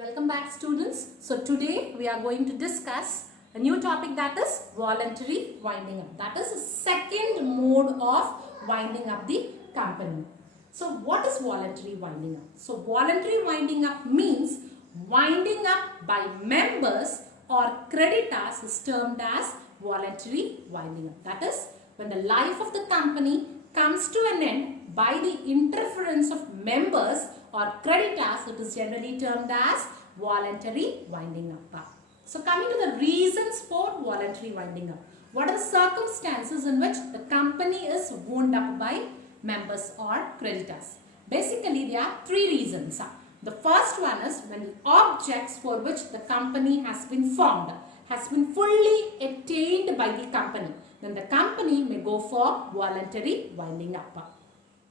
Welcome back, students. So today we are going to discuss a new topic, that is voluntary winding up. That is the second mode of winding up the company. So what is voluntary winding up? So voluntary winding up means winding up by members or creditors is termed as voluntary winding up. That is when the life of the company comes to an end by the interference of members or creditors, it is generally termed as voluntary winding up. So coming to the reasons for voluntary winding up. What are the circumstances in which the company is wound up by members or creditors? Basically, there are three reasons. The first one is when the objects for which the company has been formed has been fully attained by the company. Then the company may go for voluntary winding up.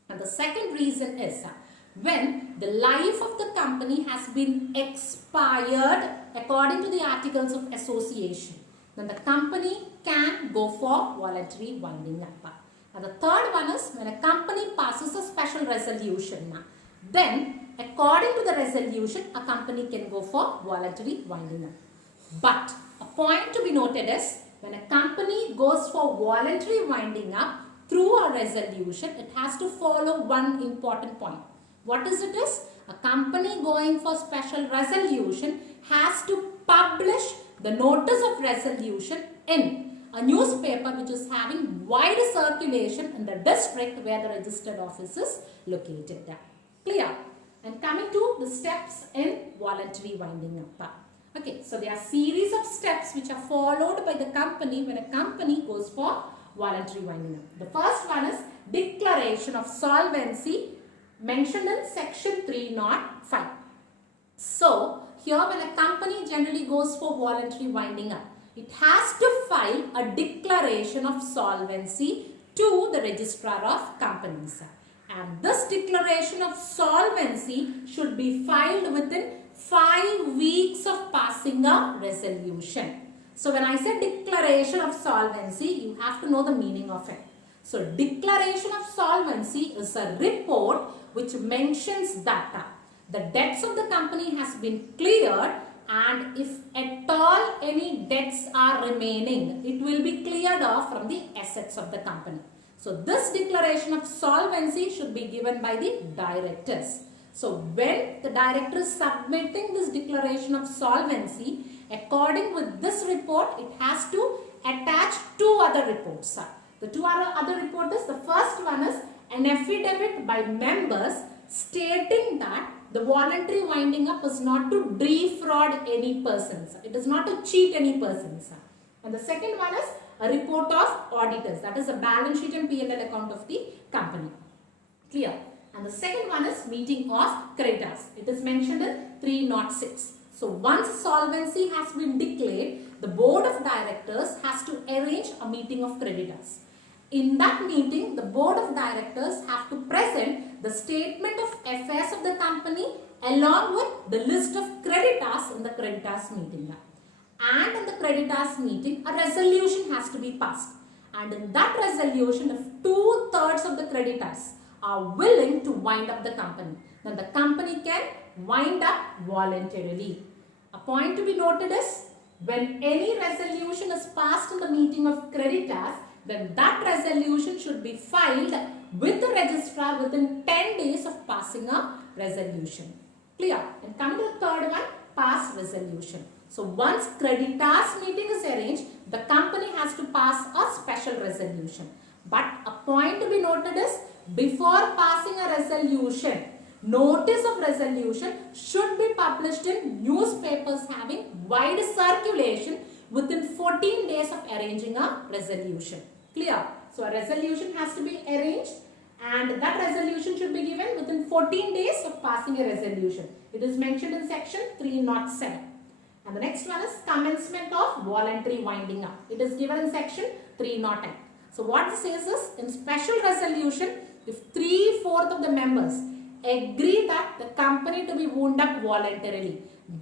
And the second reason is when the life of the company has been expired according to the articles of association, then the company can go for voluntary winding up. And the third one is when a company passes a special resolution, then according to the resolution, a company can go for voluntary winding up. But a point to be noted is when a company goes for voluntary winding up through a resolution, it has to follow one important point. What is it is? A company going for special resolution has to publish the notice of resolution in a newspaper which is having wide circulation in the district where the registered office is located. Clear? And coming to the steps in voluntary winding up. Okay, so there are series of steps which are followed by the company when a company goes for voluntary winding up. The first one is declaration of solvency mentioned in section 305. So, here when a company generally goes for voluntary winding up, it has to file a declaration of solvency to the registrar of companies. And this declaration of solvency should be filed within 5 weeks of passing a resolution. So when I say declaration of solvency, you have to know the meaning of it. So declaration of solvency is a report which mentions that the debts of the company has been cleared, and if at all any debts are remaining, it will be cleared off from the assets of the company. So this declaration of solvency should be given by the directors. So when the director is submitting this declaration of solvency, according with this report, it has to attach two other reports. The two other reports, the first one is an affidavit by members stating that the voluntary winding up is not to defraud any persons. It is not to cheat any persons. And the second one is a report of auditors. That is a balance sheet and P&L account of the company. Clear? And the second one is meeting of creditors. It is mentioned in 306. So once solvency has been declared, the board of directors has to arrange a meeting of creditors. In that meeting, the board of directors have to present the statement of affairs of the company along with the list of creditors in the creditors meeting. And in the creditors meeting, a resolution has to be passed. And in that resolution, if 2/3 of the creditors are willing to wind up the company, then the company can wind up voluntarily. A point to be noted is when any resolution is passed in the meeting of creditors, then that resolution should be filed with the registrar within 10 days of passing a resolution. Clear? And coming to the third one, pass resolution. So once creditors meeting is arranged, the company has to pass a special resolution. But a point to be noted is before passing a resolution, notice of resolution should be published in newspapers having wide circulation within 14 days of arranging a resolution. Clear? So a resolution has to be arranged and that resolution should be given within 14 days of passing a resolution. It is mentioned in section 307. And the next one is commencement of voluntary winding up. It is given in section 308. So what this says is in special resolution, if 3/4 of the members agree that the company to be wound up voluntarily,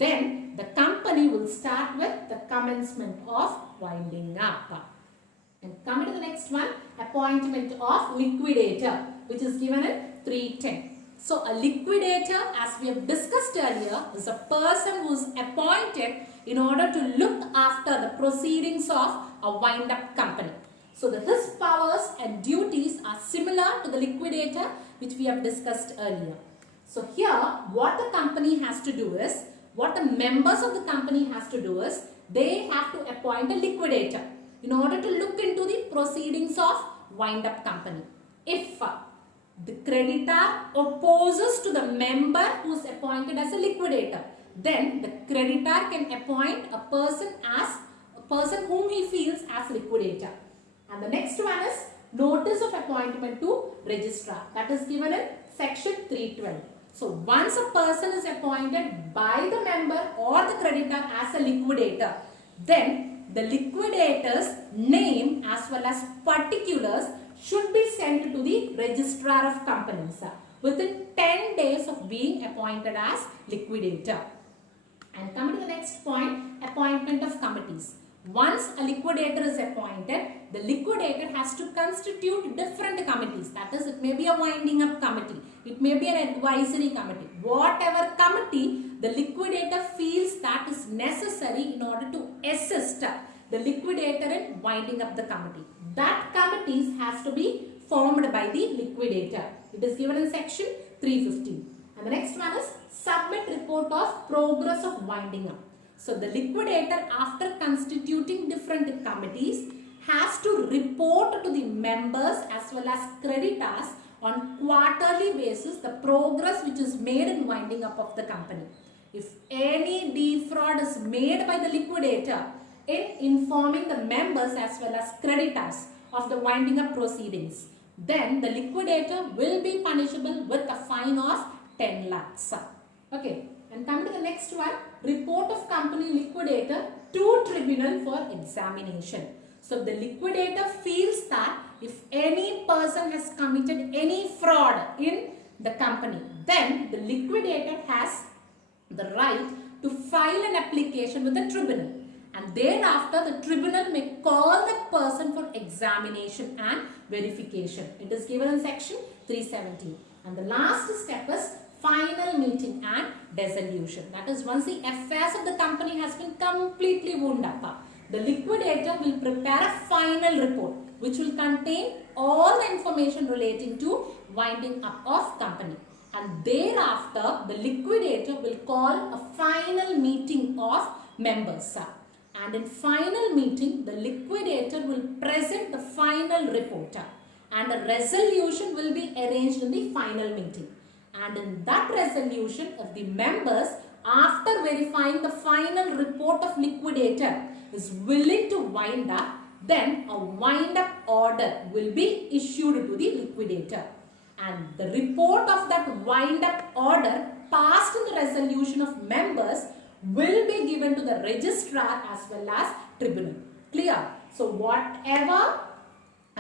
then the company will start with the commencement of winding up. And coming to the next one, appointment of liquidator, which is given in 310. So a liquidator, as we have discussed earlier, is a person who is appointed in order to look after the proceedings of a wind-up company. So his powers and duties are similar to the liquidator which we have discussed earlier. So here what the company has to do is, what the members of the company has to do is, they have to appoint a liquidator in order to look into the proceedings of wind-up company. If the creditor opposes to the member who is appointed as a liquidator, then the creditor can appoint a person whom he feels as liquidator. And the next one is notice of appointment to registrar. That is given in section 312. So once a person is appointed by the member or the creditor as a liquidator, then the liquidator's name as well as particulars should be sent to the registrar of companies within 10 days of being appointed as liquidator. And coming to the next point, appointment of committees. Once a liquidator is appointed, the liquidator has to constitute different committees. That is, it may be a winding up committee, it may be an advisory committee. Whatever committee the liquidator feels that is necessary in order to assist the liquidator in winding up the committee. That committees has to be formed by the liquidator. It is given in section 315. And the next one is submit report of progress of winding up. So the liquidator, after constituting different committees, has to report to the members as well as creditors on quarterly basis the progress which is made in winding up of the company. If any defraud is made by the liquidator in informing the members as well as creditors of the winding up proceedings, then the liquidator will be punishable with a fine of 10 lakhs. Okay. And come to the next one, report of company liquidator to tribunal for examination. So the liquidator feels that if any person has committed any fraud in the company, then the liquidator has the right to file an application with the tribunal. And thereafter the tribunal may call that person for examination and verification. It is given in section 317. And the last step is final meeting and dissolution. That is, once the affairs of the company has been completely wound up, the liquidator will prepare a final report which will contain all the information relating to winding up of company. And thereafter the liquidator will call a final meeting of members. And in final meeting, the liquidator will present the final report and a resolution will be arranged in the final meeting. And in that resolution, if the members, after verifying the final report of liquidator, is willing to wind up, then a wind up order will be issued to the liquidator. And the report of that wind up order passed in the resolution of members will be given to the registrar as well as tribunal. Clear? So whatever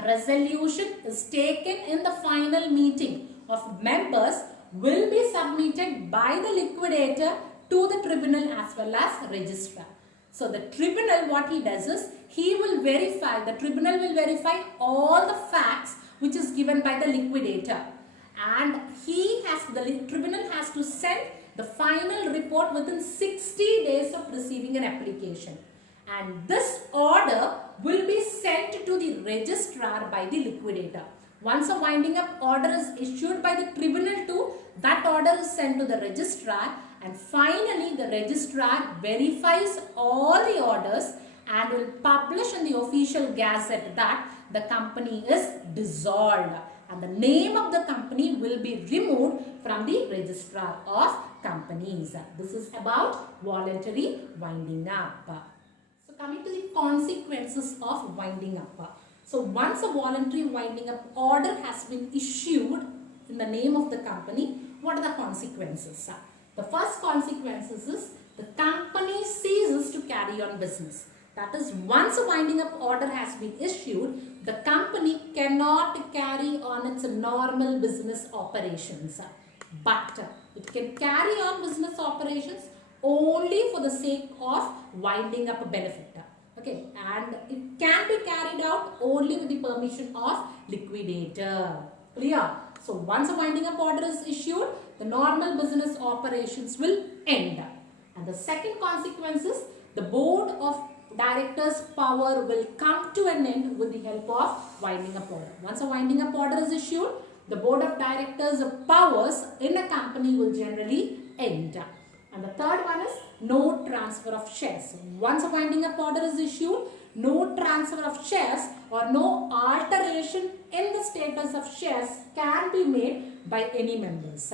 resolution is taken in the final meeting of members will be submitted by the liquidator to the tribunal as well as registrar. So the tribunal, what he does is, the tribunal will verify all the facts which is given by the liquidator, and the tribunal has to send the final report within 60 days of receiving an application. And this order will be sent to the registrar by the liquidator. Once a winding up order is issued by the tribunal too, that order is sent to the registrar, and finally the registrar verifies all the orders and will publish in the official gazette that the company is dissolved, and the name of the company will be removed from the registrar of companies. This is about voluntary winding up. So coming to the consequences of winding up. So once a voluntary winding up order has been issued in the name of the company, what are the consequences? The first consequences is the company ceases to carry on business. That is, once a winding up order has been issued, the company cannot carry on its normal business operations. But it can carry on business operations only for the sake of winding up a benefit. Okay, and it can be carried out only with the permission of liquidator. Clear? So once a winding up order is issued, the normal business operations will end. And the second consequence is the board of directors' power will come to an end with the help of winding up order. Once a winding up order is issued, the board of directors' powers in a company will generally end. And the third one is no transfer of shares. Once a winding up order is issued, no transfer of shares or no alteration in the status of shares can be made by any members.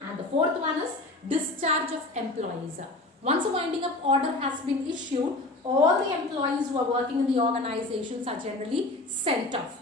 And the fourth one is discharge of employees. Once a winding up order has been issued, all the employees who are working in the organizations are generally sent off.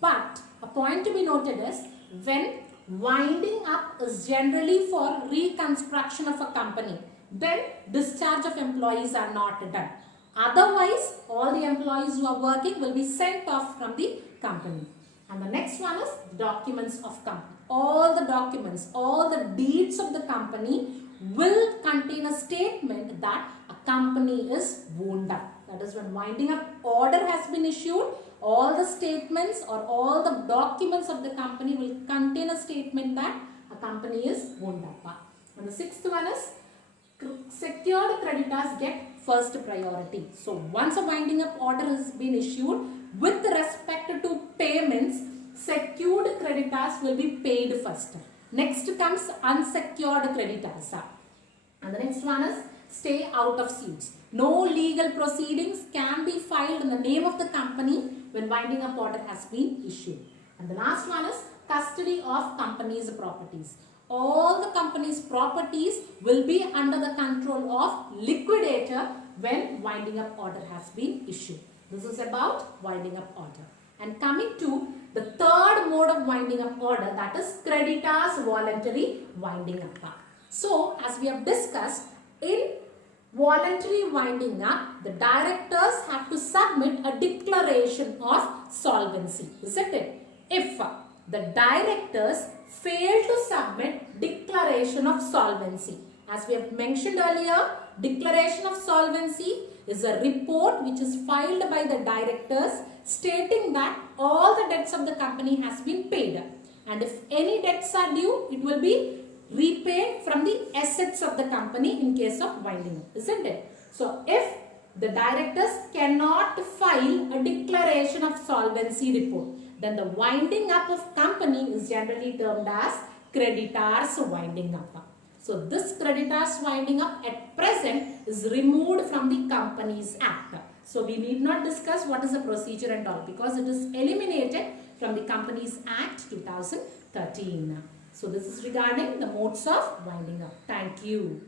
But a point to be noted is when winding up is generally for reconstruction of a company, then discharge of employees are not done. Otherwise, all the employees who are working will be sent off from the company. And the next one is documents of company. All the documents, all the deeds of the company will contain a statement that a company is wound up. That is, when winding up order has been issued, all the statements or all the documents of the company will contain a statement that a company is wound up. And the sixth one is secured creditors get first priority. So once a winding up order has been issued, with respect to payments, secured creditors will be paid first. Next comes unsecured creditors. And the next one is stay out of suits. No legal proceedings can be filed in the name of the company when winding up order has been issued. And the last one is custody of company's properties. All the company's properties will be under the control of liquidator when winding up order has been issued. This is about winding up order. And coming to the third mode of winding up order, that is creditors voluntary winding up. So as we have discussed, in voluntary winding up, the directors have to submit a declaration of solvency, isn't it? If the directors fail to submit declaration of solvency, as we have mentioned earlier, declaration of solvency is a report which is filed by the directors stating that all the debts of the company has been paid, and if any debts are due, it will be repaid from the assets of the company in case of winding up, isn't it? So if the directors cannot file a declaration of solvency report, then the winding up of company is generally termed as creditors winding up. So this creditors winding up at present is removed from the Companies Act. So we need not discuss what is the procedure and all, because it is eliminated from the Companies Act 2013. So this is regarding the modes of winding up. Thank you.